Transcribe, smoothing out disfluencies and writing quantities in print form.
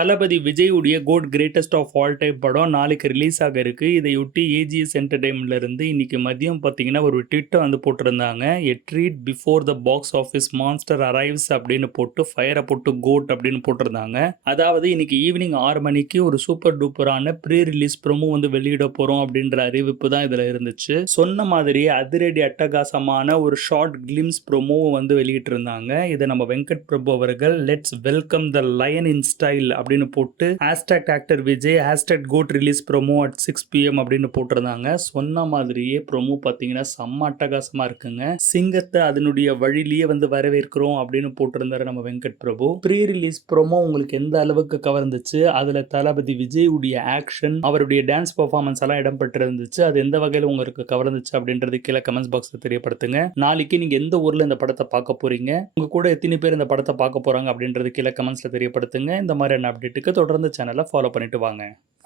தளபதி விஜயுடைய GOAT greatest of all time படம் நாளைக்கு ரிலீஸ் ஆக இருக்கு. இதையொட்டி ஏஜிஎஸ் என்டர்டைன்மெண்ட்ல இருந்து இன்னைக்கு மதியம் பார்த்தீங்கன்னா ஒரு ட்விட்டர் வந்து போட்டிருந்தாங்க. A treat before the box office monster arrives அப்படின்னு போட்டு ஃபயரை போட்டு கோட் அப்படின்னு போட்டிருந்தாங்க. அதாவது இன்னைக்கு ஈவினிங் 6 மணிக்கு ஒரு சூப்பர் டூப்பரான ப்ரீ ரிலீஸ் ப்ரோமோ வந்து வெளியிட போறோம் அப்படின்ற அறிவிப்பு தான் இதுல இருந்துச்சு. சொன்ன மாதிரியே அதிரடி அட்டகாசமான ஒரு ஷார்ட் கிளிம்ஸ் ப்ரோமோவை வந்து வெளியிட்டு இருந்தாங்க. இதை நம்ம வெங்கட் பிரபு அவர்கள் let's welcome the lion in style அப்படின்னு போட்டு actor Vijay GOAT release promo at 6 PM அப்படின்னு போட்டிருந்தாங்க. சொன்ன மாதிரியே ப்ரோமோ பார்த்தீங்கன்னா செம்ம அட்டகாசமா இருக்குங்க. சிங்கத்தை அதனுடைய வழியிலேயே வந்து வரவேற்கிறோம் அப்படின்னு போட்டிருந்தாரு நம்ம வெங்கட் பிரபு. ப்ரீ ரிலீஸ் ப்ரோமோ உங்களுக்கு எந்த அளவுக்கு கவர்ந்துச்சு, அதுல தளபதி விஜய் உடைய ஆக்ஷன், அவருடைய டான்ஸ் பெர்ஃபார்மன்ஸ் எல்லாம் இடம்பெற்றிருந்துச்சு, அது எந்த வகையில் உங்களுக்கு கவர்ந்துச்சு அப்படின்றது கீழே கமெண்ட்ஸ் பாக்ஸ்ல தெரியப்படுத்துங்க. நாளைக்கு நீங்க எந்த ஊர்ல இந்த படத்தை பார்க்க போறீங்க, உங்க கூட எத்தனை பேர் இந்த படத்தை பார்க்க போறாங்க அப்படின்றது கீழே கமெண்ட்ஸ்ல தெரியப்படுத்துங்க. இந்த மாதிரி அப்டேட்டுக்கு தொடர்ந்து சேனலை ஃபாலோ பண்ணிட்டு வாங்க.